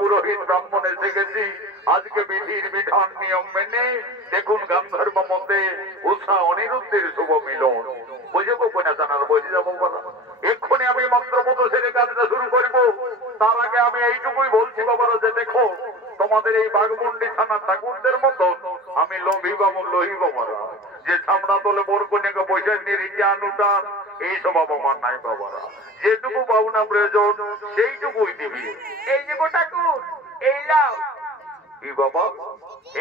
পুরোহিত ব্রাহ্মণ এসে গেছি। আজকে বিধির বিধান নিয়ম মেনে দেখুন গান্ধর্ব মধ্যে উষা অনিরুদ্ধের শুভ মিলন। বুঝবো কোনা জানার বুঝে যাবো বলা। এক্ষুনি আমি মন্ত্রপদ সেরে কাজটা শুরু করব। তার আগে আমি এইটুকুই বলছি বাবারা যে দেখো তোমাদের এই বাঘমুন্ডি থানার ঠাকুরদের মতো আমি লোভী বাবু লোহী বাবারা যে ছামড়া তোলে বোর কন্যাকে পয়সা নিয়ে রিচে আনুটান এইসব আমার নাই বাবারা। যেটুকু পাওনা প্রয়োজন সেইটুকুই দিবি। এই যে গো ঠাকুর এই লাও কি বাবা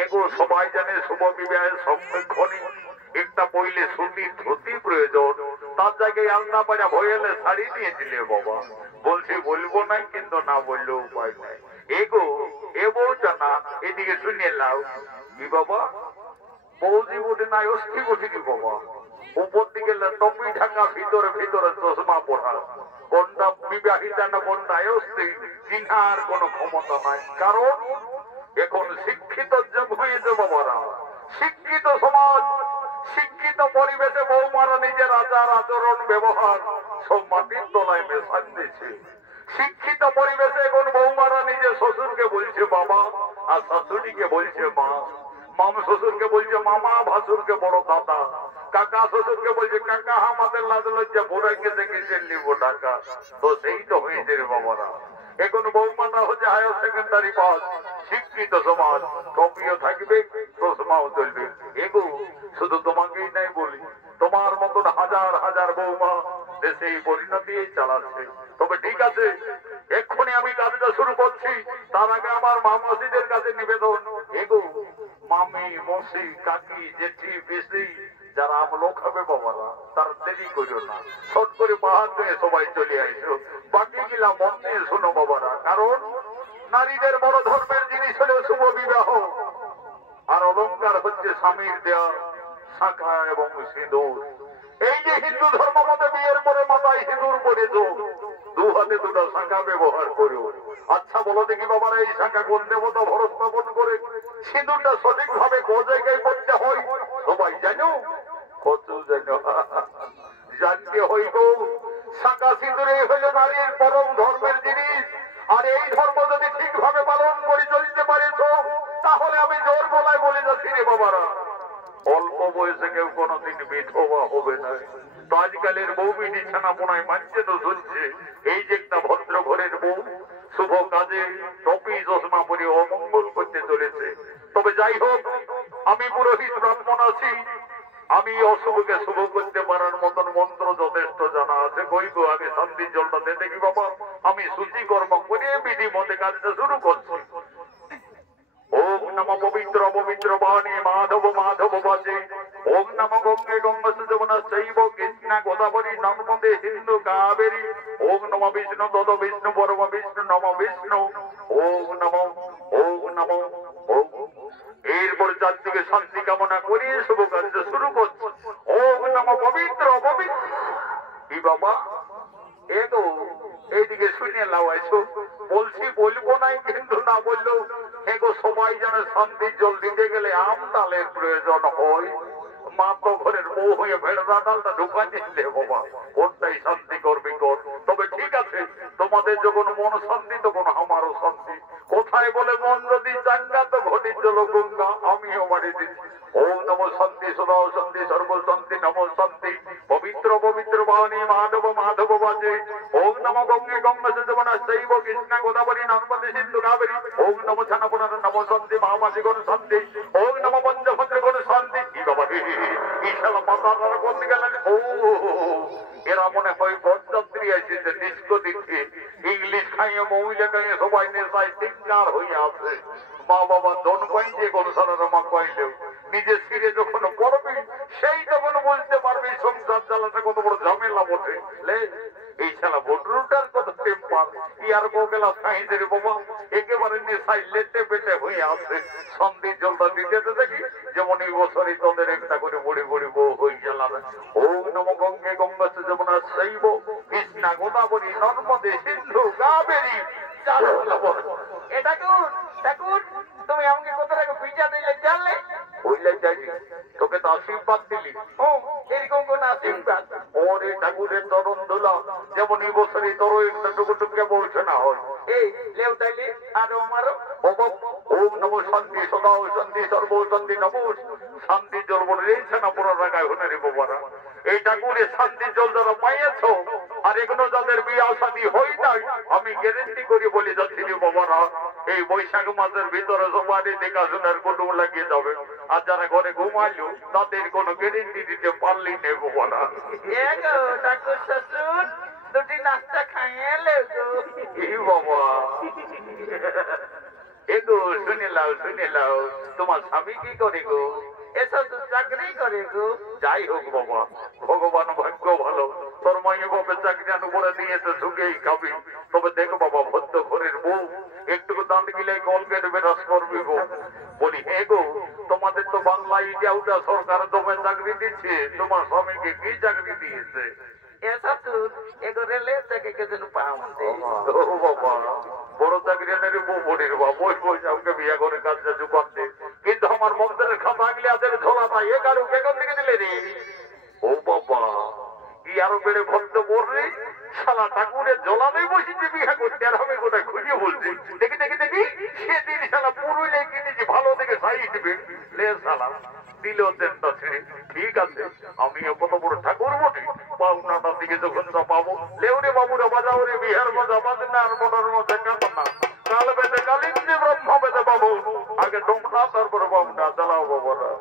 এগো সবাই জানে শুভ বিবাহের সংরক্ষণী একটা পইলে সুতির ধুতি প্রয়োজন। তার জায়গায় আলনা পাড়া ভয়েলে শাড়ি নিয়ে দিলে বাবা। বলছি বলবো না কিন্তু না বললেও উপায় নাই। এগো এ বউ জানা এদিকে শুনিয়ে লাও কি বাবা বৌদি বটে নাই অস্থি বসিনি বাবা। উপর দিকে টপি ঢাকা ভিতরে ভিতরে চশমা পড়া কোনটা বিবাহিতা না কোনটা অস্থি চিনার কোন ক্ষমতা নাই। কারণ এখন শিক্ষিত যুগ হয়েছে বাবারা। শিক্ষিত সমাজ শিক্ষিত পরিবেশে বৌমারা নিজের আচার আচরণ ব্যবহার সব মাটির তলায় মেশান দিয়েছে। শিক্ষিত পরিবেশে এখন বৌমারা নিজের শ্বশুরকে বলছে বাবা আর শাশুড়িকে বলছে মা। মাম শ্বশুরকে বলছে মামা, ভাসুরকে বড় দাদা, কাকা শ্বশুরকে বলছে কাকা। আমাদের লাজ লজ্জা বোরাইকে দেখেছে নিব টাকা। তো সেই তো হয়েছে রে বাবারা। এখন বৌমাটা হচ্ছে হায়ার সেকেন্ডারি পাস। শিক্ষিত সমাজ টপিও থাকবে চশমাও চলবে। এগো শুধু তোমাকেই নাই বলি তোমার মতন হাজার হাজার বৌমা দেশে এই পরিণতি চালাচ্ছে। তবে ঠিক আছে এক্ষুনি আমি কাজটা শুরু করছি। তার আগে আমার মামাসিদের কাছে নিবেদন এগো মামি মসি কাকি জেঠি পিসি যারা আমলো খাবে বাবারা তার দেরি করিও না। শর্ট করে পাহাড় নিয়ে সবাই চলে আইসো। বাকি গিলা মন নিয়ে শোনো বাবারা। কারণ নারীদের বড় ধর্মের জিনিস হলো শুভ বিবাহ। আর অলঙ্কার হচ্ছে স্বামীর দেয়া শাখা এবং সিঁদুর। এই যে হিন্দু ধর্ম মতে বিয়ের পরে মাথায় সিঁদুর পড়েছ দু হাতে দুটো শাখা ব্যবহার করো। আচ্ছা বলো দেখি বাবারা এই শাখা কোন দেবতা ভরত স্থাপন করে সিঁদুরটা সঠিক ভাবে কোন জায়গায় পড়তে হয় সবাই জানো? কত জানো? জানতে হইব শাখা সিঁদুরে হইল নারীর পরম ধর্মের জিনিস। আর এই ধর্ম যদি ঠিকভাবে পালন করে চলতে পারেছ তাহলে আমি জোর গলায় বলে যাচ্ছি রে বাবারা অল্প বয়সে কেউ কোনদিন বিধবা হবে না। তো আজকালের বউ বিধি ছানাপোনায় মানছে তো শুনছে। এই যে একটা ভদ্র ঘরের বউ শুভ কাজে টপি চশমা পরে অমঙ্গল করতে চলেছে। তবে যাই হোক আমি পুরোহিত ব্রাহ্মণ আছি। আমি অশুভকে শুভ করতে পারার মতন মন্ত্র যথেষ্ট জানা আছে। কই গো আগে শান্তির জলটা দে দেখি বাবা। আমি সূচি কর্ম করে বিধি মতে কাজটা শুরু করছি। ওম নমঃ পবিত্র পবিত্র বাণী মাধব মাধব বাজে। ওম নমঃ গঙ্গে গঙ্গা যমুনা চৈব কৃষ্ণা গোদাবরী নর্মদে সিন্ধু কাবেরী। ওম নমঃ বিষ্ণু তদ বিষ্ণু পরম বিষ্ণু নম বিষ্ণু। ওম নমঃ ওম নমঃ ওম। এরপর চারদিকে শান্তি কামনা করে শুভ কার্য শুরু করছি। ওম নমঃ পবিত্র পবিত্র কি বাবা এ তো এইদিকে শুনে লাগাইছো। বলছি বলবো নাই কিন্তু না বললেও এগো সবাই জানে শান্তির জল দিতে গেলে আম ডালের প্রয়োজন হয়। মা তো ঘরের বউ হয়ে ভেড়া ডালটা ঢুকা নিলে বাবা কোনটাই শান্তি করবি কর। তবে ঠিক আছে তোমাদের যখন মন শান্তি তখন আমারও শান্তি। কোথায় বলে মন যদি চাঙ্গা তো ঘটির জল গঙ্গা আমিও বাড়ি দিচ্ছি। ওম নমঃ শান্তি সদা শান্তি সর্ব শান্তি নমঃ শান্তি পবিত্র পবিত্র বাণী মাধব মাধব বাজে। ওম নমঃ গঙ্গে গঙ্গা যমুনা চৈব কৃষ্ণা গোদাবরী নর্মদে সিন্ধু কাবেরী। ওম নমঃ ছানাপোনা নমঃ শান্তি মহামাসি গুণ শান্তি। ওম নমঃ পঞ্চভদ্র গুণ শান্তি। কি বাবা ইশালা মাতারা কোন গেলেন? ও এরা মনে হয় বরযাত্রী এসেছে ডিস্কো দিচ্ছে। ইংলিশ খাইয়ে মহিলা খাইয়ে সবাই নেশায় সিঙ্গার হয়ে আছে। মা বাবা জন পাইছে কোন সারামা পাইলেও নিজের সিরে যখন পড়বি সেই তখন বুঝতে পারবি সংসার চালাতে কত বড় ঝামেলা বটে। এই শালা বটরুটার কত টেম্পার ইয়ার বগেলা সাইজের বাবা একেবারে নেশায় লেটে পেটে হয়ে আছে। সন্ধির জলটা দিতে দেখি যেমন এই বছরই তোদের একটা করে বড়ি বড়ি বউ হয়ে গেলাম। ওম নমঃ গঙ্গে গঙ্গা যমুনা চৈব কৃষ্ণা গোদাবরী নর্মদে সিন্ধু কাবেরী। এটা ঠাকুর তুমি আমাকে কত টাকা পিজা দিলে জানলে? বুঝলে যাই তোকে তো আশীর্বাদ দিলি। ও এরকম কোন আশীর্বাদ? ওরে ঠাকুরের চরণ ধুলা যেমন এই বছরই তোর একটা টুকু টুকে বলছে না হয়। এই লেও তাইলে আর আমারও ওম নমো শান্তি সদা শান্তি সর্ব শান্তি নমো শান্তি জল বলে রয়েছে না পুরো রাখায় হনে রে বাবারা। এই ঠাকুরের শান্তি জল যারা পাইয়েছ আর এগুলো যাদের বিয়ে শাদী হই নাই, আমি গ্যারেন্টি করে বলে যাচ্ছি রে বাবারা, এই বৈশাখ মাসের ভিতরে সবারই দেখাশোনার কুটুম লাগিয়ে যাবে। আর যারা ঘরে ঘুমাইলো তাদের কোনো গ্যারেন্টি দিতে পারলেই নেই বাবারা। ঠাকুর শ্বশুর দুটি নাস্তা খাইয়ে লেগো। এই বাবা এগো শুনে লাও তোমার স্বামী কি করে গো? এসব চাকরি করে গো। যাই হোক বাবা, ভগবান ভাগ্য ভালো, তোর মাইয়ে বাপের চাকরি করে দিয়েছে, ঝুঁকেই খাবি। তবে দেখো বাবা, ভদ্র ঘরের বউ একটু দাঁত গিলে কল কেটে বেরাস করবি গো। বলি হে গো, তোমাদের তো বাংলা ইটা উটা সরকার তোমার চাকরি দিচ্ছে, তোমার স্বামীকে কি চাকরি দিয়েছে? বড় চাকরি বিয়ে করে কাজ করতে, কিন্তু আমার মন্দিরের খাতা গিয়ে ঝোলা নাই এ কারো কেন দিকে দিলে রে? ও বাবা, কি আরো বেড়ে ভক্ত বলরে শালা ঠাকুরের জলাতেই বসেছি বিয়ে করতে, আর আমি গোটা খুঁজে বলছি দেখি দেখি দেখি সেদিন শালা পুরুলে কিনেছি ভালো দেখে সাইড লে শালা দিল চেনটা ছেড়ে। ঠিক আছে, আমিও কত বড় ঠাকুর বটে, পাওনাটার দিকে যখন পাবো লেউরে বাবুরা বাজাও রে বিহার বাজা বাজে না আর মনের মধ্যে কাটা না কাল বেঁধে কালিন্দি ব্রহ্ম বেঁধে বাবু আগে ডোমরা তারপরে বাবুটা জ্বালাও বাবুরা।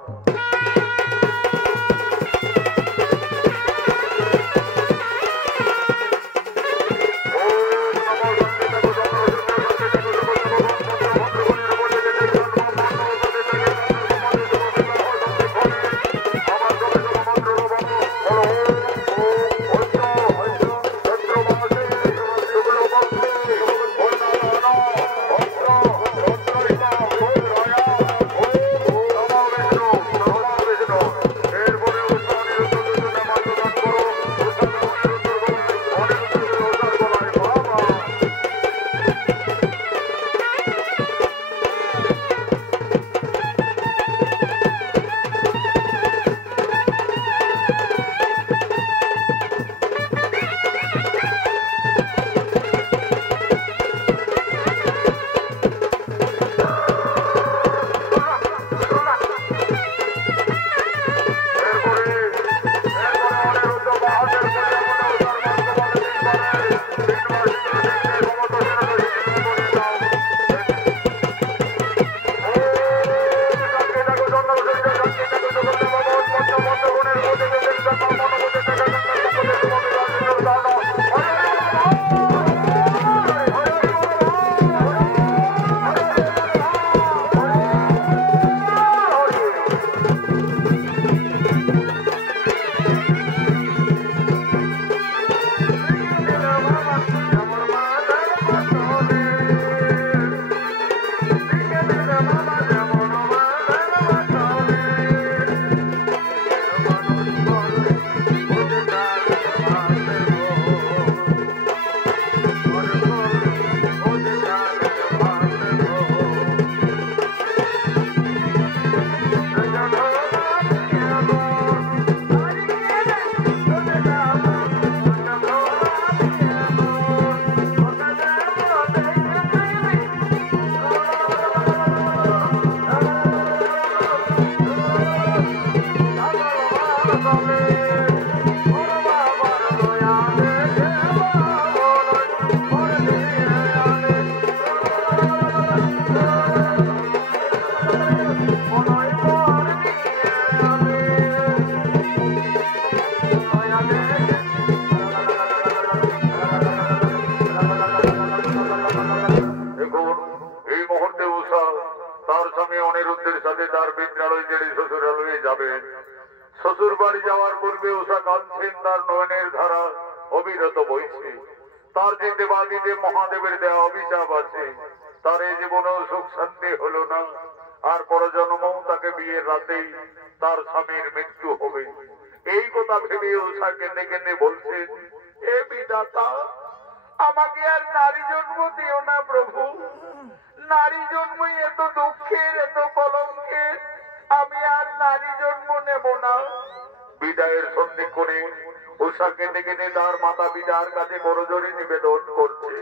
শ্বশুর বাড়ি যাওয়ার পূর্বে উষা কাঁদছেন, তার নয়নের ধারা অবিরত বইছে। তার যে দেবাদিদেব মহাদেবের দেওয়া অভিশাপ আছে, তার এই জীবনেও সুখ শান্তি হলো না, আর পরজন্মও তাকে বিয়ের রাতেই তার স্বামীর মৃত্যু হবে। এই কথা ভেবে উষা কেঁদে কেঁদে বলছেন, এ বিধাতা, আমাকে আর নারী জন্ম দিও না প্রভু। নারী জন্মই এত দুঃখের, এত কলঙ্কের, আমি আর নারী জন্ম নেব না। বিদায়ের সন্ধি করে উষা কেঁদে কেঁদে তার মাতা পিতার কাছে করজোড়ে নিবেদন করছে।